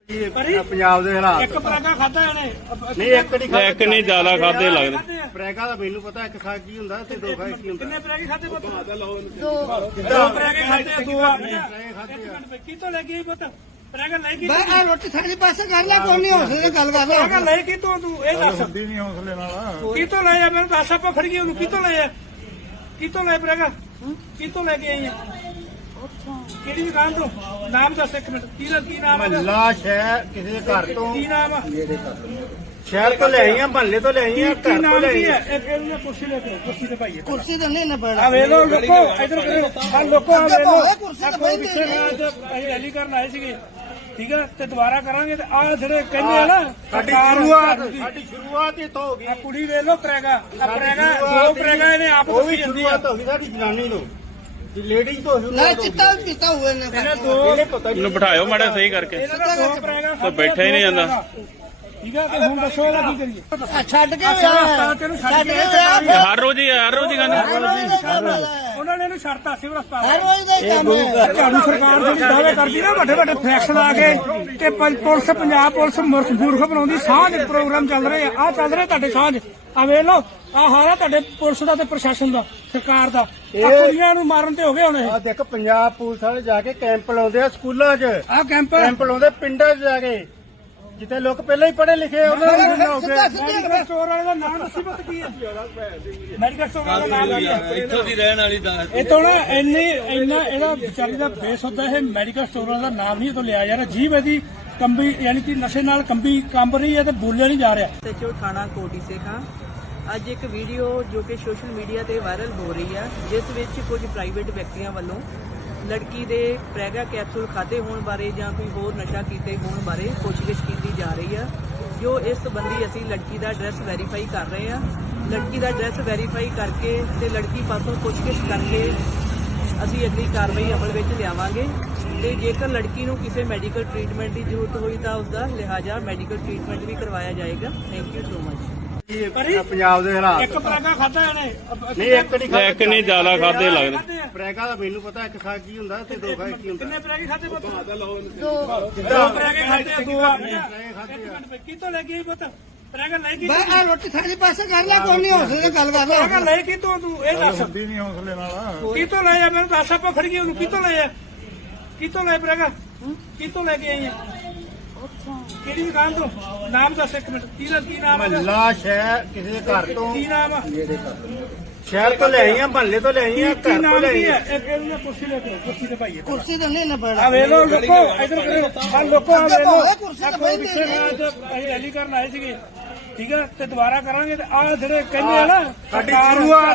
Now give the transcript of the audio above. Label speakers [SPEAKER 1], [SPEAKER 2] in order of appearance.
[SPEAKER 1] ਪੰਜਾਬ ਦੇ ਹਾਲਾਤ
[SPEAKER 2] ਇੱਕ ਪਰਾਗਾ ਖਾਦਾ ਇਹਨੇ
[SPEAKER 1] ਨਹੀਂ ਇੱਕ ਨਹੀਂ
[SPEAKER 3] ਜ਼ਿਆਦਾ ਖਾਦੇ ਲੱਗਦੇ।
[SPEAKER 1] ਪ੍ਰੈਗਾ ਦਾ ਮੈਨੂੰ ਪਤਾ ਇੱਕ ਸਾਗ ਕੀ ਹੁੰਦਾ ਤੇ ਦੋ ਸਾਗ ਕੀ ਹੁੰਦਾ।
[SPEAKER 2] ਕਿੰਨੇ ਪਰਾਗੇ ਖਾਦੇ ਪੁੱਤ?
[SPEAKER 1] ਦੋ
[SPEAKER 2] ਪਰਾਗੇ ਖਾਦੇ ਦੋ ਆ
[SPEAKER 1] ਖਾਦੇ
[SPEAKER 2] ਕਿਤੋਂ ਲੱਗੀ ਪੁੱਤ? ਪਰਾਗਾ ਲੈ ਕੇ
[SPEAKER 4] ਬਈ ਆ ਰੋਟੀ ਥਾਲੀ ਪਾਸੇ ਕਰ ਲੈ, ਕੋਈ ਨਹੀਂ ਹੌਸਲੇ ਨਾਲ ਗੱਲ ਕਰ
[SPEAKER 2] ਪਰਾਗਾ
[SPEAKER 4] ਲੈ।
[SPEAKER 2] ਲੈ ਕੇ ਤੂੰ ਇਹ ਦੱਸ
[SPEAKER 1] ਸੱਦੀ ਨਹੀਂ ਹੌਸਲੇ ਨਾਲ
[SPEAKER 2] ਕਿਤੋਂ ਲੈ ਆ? ਮੈਨੂੰ ਦੱਸ ਆਪਾਂ ਫੜ ਗਏ ਉਹਨੂੰ ਕਿਤੋਂ ਲੈ ਆ? ਕਿਤੋਂ ਲੈ ਪਰਾਗਾ? ਕਿਤੋਂ ਲੈ ਕੇ ਆਈ ਆ? ਕਿਹੜੀ ਦੁਕਾਨ ਤੋਂ? ਨਾਮ ਦੱਸ ਇੱਕ ਮਿੰਟ। ਕੀ ਨਾਮ ਹੈ?
[SPEAKER 1] ਮਹੱਲਾ ਸ਼ਹਿਰ ਕਿਸੇ ਦੇ ਘਰ ਤੋਂ
[SPEAKER 2] ਕੀ ਨਾਮ ਆ?
[SPEAKER 1] ਸ਼ਹਿਰ ਤੋਂ ਲੈ ਆਈਆਂ ਮਹੱਲੇ ਤੋਂ ਲੈ ਆਈਆਂ
[SPEAKER 2] ਕੀ
[SPEAKER 1] ਘਰ ਤੋਂ
[SPEAKER 2] ਨਾਮ
[SPEAKER 1] ਲੈ
[SPEAKER 2] ਕੀ
[SPEAKER 1] ਆਈਆਂ।
[SPEAKER 2] ਹੈ? ਇਹ ਫਿਰ ਉਹਨੇ ਕੁਰਸੀ ਲੈ ਕੇ ਕੁਰਸੀ ਤੇ ਪਾਈਏ।
[SPEAKER 4] ਕੁਰਸੀ ਤੇ ਨਹੀਂ ਨਾ ਬੈਠ।
[SPEAKER 2] ਆ ਵੇ ਲੋ ਲੋਕੋ ਇਧਰ ਕਰੋ ਆ ਲੋਕੋ ਆ ਵੇ ਲੋ
[SPEAKER 4] ਕੁਰਸੀ ਤੇ
[SPEAKER 2] ਕੋਈ ਪਿੱਛੇ ਅਸੀਂ ਰੈਲੀ ਕਰਨ ਆਏ ਸੀਗੇ, ਠੀਕ ਹੈ, ਤੇ ਦੁਬਾਰਾ ਕਰਾਂਗੇ। ਤੇ ਆ ਜਿਹੜੇ ਕਹਿੰਦੇ ਆ ਨਾ
[SPEAKER 1] ਸਾਡੀ ਸ਼ੁਰੂਆਤ ਇੱਥੋਂ ਹੋ ਗਈ।
[SPEAKER 2] ਆ ਕੁੜੀ ਵੇ ਲੋ ਕਰੇਗਾ ਆ ਕਰੇਗਾ ਦੋ ਕਰੇਗਾ ਇਹਨੇ ਆਪ
[SPEAKER 1] ਉਹ ਵੀ
[SPEAKER 2] ਦੱਸੀ ਜਾਂਦੀ ਆ।
[SPEAKER 1] ਸ਼ੁਰੂਆਤ ਹੋ ਗਈ ਸਾਡੀ ਜਨਾਨੀ ਨੂੰ, ਲੇਡੀਜ਼ ਤੋਂ
[SPEAKER 4] ਨਾ
[SPEAKER 1] ਸ਼ੁਰੂਆਤ ਹੋ ਗਈ।
[SPEAKER 4] ਚਿੱਟਾ ਵੀ ਪੀਤਾ ਹੋਇਆ ਨੇ।
[SPEAKER 2] ਇਹਨੇ ਦੋ
[SPEAKER 3] ਇਹਨੂੰ ਬਿਠਾਇਓ ਮਾੜਾ ਸਹੀ ਕਰਕੇ।
[SPEAKER 2] ਇਹਨਾਂ ਦਾ ਦੋ ਕਰੇਗਾ
[SPEAKER 3] ਤਾਂ ਬੈਠਾ ਹੀ ਨਹੀਂ ਜਾਂਦਾ।
[SPEAKER 2] ਠੀਕ ਹੈ, ਤੇ ਹੁਣ ਦੱਸੋ ਇਹਦਾ ਕੀ ਕਰੀਏ?
[SPEAKER 4] ਛੱਡ ਕੇ
[SPEAKER 2] ਹਸਪਤਾਲ ਤੈਨੂੰ ਛੱਡ ਕੇ
[SPEAKER 3] ਇਹ ਹਰ ਰੋਜ਼ ਹੀ ਗੱਲ।
[SPEAKER 2] ਉਹਨਾਂ ਨੇ ਇਹਨੂੰ ਛੱਡਤਾ ਸਿਵਲ ਹਸਪਤਾਲ।
[SPEAKER 4] ਹਰ ਰੋਜ਼ ਦਾ ਹੀ ਕੰਮ ਹੈ।
[SPEAKER 2] ਝਾੜੂ ਸਰਕਾਰ ਜਿਹੜੀ ਦਾਅਵੇ ਕਰਦੀ ਨਾ ਵੱਡੇ ਵੱਡੇ ਫੈਕਸ ਲਾ ਕੇ ਤੇ ਪੁਲਿਸ ਪੰਜਾਬ ਪੁਲਿਸ ਮੂਰਖ ਬਣਾਉਂਦੀ। ਸਾਂਝ ਪ੍ਰੋਗਰਾਮ ਚੱਲ ਰਹੇ ਆ ਚੱਲ ਰਹੇ ਤੁਹਾਡੇ ਸਾਂਝ ਆ ਵੇਖ ਲਓ ਆ ਹਾਰਾ ਤੁਹਾਡੇ ਪੁਲਿਸ ਦਾ ਤੇ ਪ੍ਰਸ਼ਾਸਨ ਦਾ ਸਰਕਾਰ ਦਾ। ਆਹ ਕੁੜੀਆਂ ਨੂੰ ਮਾਰਨ ਤੇ ਹੋ ਗਏ ਹੁਣ ਇਹ।
[SPEAKER 1] ਆ ਦੇਖ ਪੰਜਾਬ ਪੁਲਿਸ ਵਾਲੇ ਜਾ ਕੇ ਕੈਂਪ ਲਾਉਂਦੇ ਆ ਸਕੂਲਾਂ 'ਚ,
[SPEAKER 2] ਆਹ ਕੈਂਪ
[SPEAKER 1] ਲਾਉਂਦੇ ਪਿੰਡਾਂ 'ਚ ਜਾ ਕੇ, ਜਿੱਥੇ ਲੋਕ ਪਹਿਲਾਂ ਹੀ ਪੜ੍ਹੇ ਲਿਖੇ ਉਹਨਾਂ ਨੂੰ ਨਾ ਹੋ ਗਏ।
[SPEAKER 2] ਮੈਡੀਕਲ ਸਟੋਰ ਵਾਲੇ ਦਾ ਨਾਮ ਦੱਸੀ ਪਤਾ ਕੀ ਹੈ? ਮੈਡੀਕਲ ਸਟੋਰ ਵਾਲੇ ਦਾ ਨਾਮ ਕੀ ਹੈ?
[SPEAKER 3] ਇੱਥੋਂ ਦੀ ਰਹਿਣ ਵਾਲੀ ਦਾ
[SPEAKER 2] ਇਹ ਤੋਂ ਨਾ ਇੰਨਾ ਇਹਦਾ ਵਿਚਾਰੀ ਦਾ ਬੇਸ ਹੁੰਦਾ। ਇਹ ਮੈਡੀਕਲ ਸਟੋਰ ਵਾਲਾ ਦਾ ਨਾਮ ਨਹੀਂ ਇਹ ਤੋਂ ਲਿਆ ਜਾ ਰਿਹਾ। ਜੀਵ ਇਹਦੀ ਕੰਬੀ ਯਾਨੀ ਕਿ ਨਸ਼ੇ ਨਾਲ ਕੰਬ ਰਹੀ ਹੈ ਤੇ ਬੋਲਿਆ ਨਹੀਂ ਜਾ ਰਿਹਾ।
[SPEAKER 5] ਸਚੋ ਥਾਣਾ ਕੋਟੀ ਸੇ ਖਾਂ ਅੱਜ ਇੱਕ ਵੀਡੀਓ ਜੋ ਕਿ ਸੋਸ਼ਲ ਮੀਡੀਆ ਤੇ ਵਾਇਰਲ ਹੋ ਰਹੀ ਹੈ, ਜਿਸ ਵਿੱਚ ਕੁਝ ਪ੍ਰਾਈਵੇਟ ਵਿਅਕਤੀਆਂ ਵੱਲੋਂ ਲੜਕੀ ਦੇ ਪ੍ਰੈਗਾ ਕੈਪਸੂਲ ਖਾਦੇ ਹੋਣ ਬਾਰੇ ਜਾਂ ਕੋਈ ਹੋਰ ਨਸ਼ਾ ਕੀਤੇ ਹੋਣ ਬਾਰੇ ਪੁੱਛਗਿੱਛ ਕੀਤੀ ਜਾ ਰਹੀ ਹੈ। ਜੋ ਇਸ ਸੰਬੰਧੀ ਅਸੀਂ ਲੜਕੀ ਦਾ ਐਡਰੈਸ ਵੈਰੀਫਾਈ ਕਰ ਰਹੇ ਹਾਂ। ਲੜਕੀ ਦਾ ਐਡਰੈਸ ਵੈਰੀਫਾਈ ਕਰਕੇ ਤੇ ਲੜਕੀ ਪਾਸੋਂ ਪੁੱਛਗਿੱਛ ਕਰਕੇ ਅਸੀਂ ਅਗਲੀ ਕਾਰਵਾਈ ਅਮਲ ਵਿੱਚ ਲਿਆਵਾਂਗੇ। ਤੇ ਜੇਕਰ ਲੜਕੀ ਨੂੰ ਕਿਸੇ ਮੈਡੀਕਲ ਟ੍ਰੀਟਮੈਂਟ ਦੀ ਜ਼ਰੂਰਤ ਹੋਈ ਤਾਂ ਉਸਦਾ ਲਿਹਾਜ਼ਾ ਮੈਡੀਕਲ ਟ੍ਰੀਟਮੈਂਟ ਵੀ ਕਰਵਾਇਆ ਜਾਏਗਾ। Thank you so much.
[SPEAKER 1] Punjab ਦੇ ਹਾਲਾਤ
[SPEAKER 2] ਇੱਕ ਪਰਾਗਾ ਖਾਦਾ ਇਹਨੇ
[SPEAKER 1] ਨਹੀਂ
[SPEAKER 3] ਇੱਕ ਨਹੀਂ ਜ਼ਿਆਦਾ ਖਾਦੇ ਲੱਗਦੇ।
[SPEAKER 1] ਪ੍ਰੈਗਾ ਦਾ ਮੈਨੂੰ ਪਤਾ ਇੱਕ ਸਾਗ ਕੀ ਹੁੰਦਾ ਤੇ ਦੋ ਸਾਗ ਕੀ ਹੁੰਦਾ।
[SPEAKER 2] ਕਿੰਨੇ ਪਰਾਗੇ ਖਾਦੇ ਪੁੱਤ?
[SPEAKER 1] ਕਿੱਦਾਂ?
[SPEAKER 2] ਦੋ ਪਰਾਗੇ ਖਾਦੇ ਦੋ ਆ
[SPEAKER 1] ਖਾਦੇ
[SPEAKER 2] ਕਿਤੋਂ ਲੈ ਗਈ ਪੁੱਤ? ਪਰਾਗਾ ਲੈ ਕੇ
[SPEAKER 4] ਬਈ ਆ ਰੋਟੀ ਥਾਲੀ ਪਾਸੇ ਕਰ ਲੈ, ਕੋਈ ਨਹੀਂ ਹੌਸਲੇ ਨਾਲ ਗੱਲ ਕਰ
[SPEAKER 2] ਪਰਾਗਾ
[SPEAKER 4] ਲੈ।
[SPEAKER 2] ਲੈ ਕੇ ਤੂੰ ਇਹ ਦੱਸ
[SPEAKER 1] ਸੱਦੀ ਨਹੀਂ ਹੌਸਲੇ ਨਾਲ
[SPEAKER 2] ਕਿਤੋਂ ਲੈ ਆ? ਮੈਨੂੰ ਦੱਸ ਆਪਾਂ ਫੜ ਗਏ ਉਹਨੂੰ ਕਿਤੋਂ ਲੈ ਆ? ਕਿਤੋਂ ਲੈ ਪਰਾਗਾ? ਕਿਤੋਂ ਲੈ ਕੇ ਆਈ ਆ? ਕਿਹੜੀ ਦੁਕਾਨ ਤੋਂ? ਨਾਮ ਦੱਸ ਇੱਕ ਮਿੰਟ। ਕੀ ਨਾਮ ਹੈ?
[SPEAKER 1] ਮਹੱਲਾ ਸ਼ਹਿਰ ਕਿਸੇ ਦੇ ਘਰ ਤੋਂ
[SPEAKER 2] ਕੀ ਨਾਮ ਆ?
[SPEAKER 1] ਸ਼ਹਿਰ ਤੋਂ ਲੈ ਆਈਆਂ ਮਹੱਲੇ ਤੋਂ ਲੈ ਆਈਆਂ
[SPEAKER 2] ਕੀ
[SPEAKER 1] ਘਰ ਤੋਂ
[SPEAKER 2] ਨਾਮ
[SPEAKER 1] ਲੈ
[SPEAKER 2] ਕੀ ਹੈ?
[SPEAKER 1] ਆਈਆਂ।
[SPEAKER 2] ਇਹ ਫਿਰ ਉਹਨੇ ਕੁਰਸੀ ਲੈ ਕੇ ਕੁਰਸੀ ਤੇ ਪਾਈਏ।
[SPEAKER 4] ਕੁਰਸੀ ਤੇ ਨਹੀਂ ਨਾ ਬੈਠ।
[SPEAKER 2] ਆ ਵੇ ਲੋ ਲੋਕੋ ਇਧਰ ਕਰੋ ਆ ਲੋਕੋ ਆ ਵੇ ਲੋ ਕੋਈ ਪਿੱਛੇ ਅਸੀਂ ਰੈਲੀ ਕਰਨ ਆਏ ਸੀਗੇ, ਠੀਕ ਹੈ, ਤੇ ਦੁਬਾਰਾ ਕਰਾਂਗੇ। ਤੇ ਆ ਜਿਹੜੇ ਕਹਿੰਦੇ ਆ ਨਾ
[SPEAKER 1] ਸਾਡੀ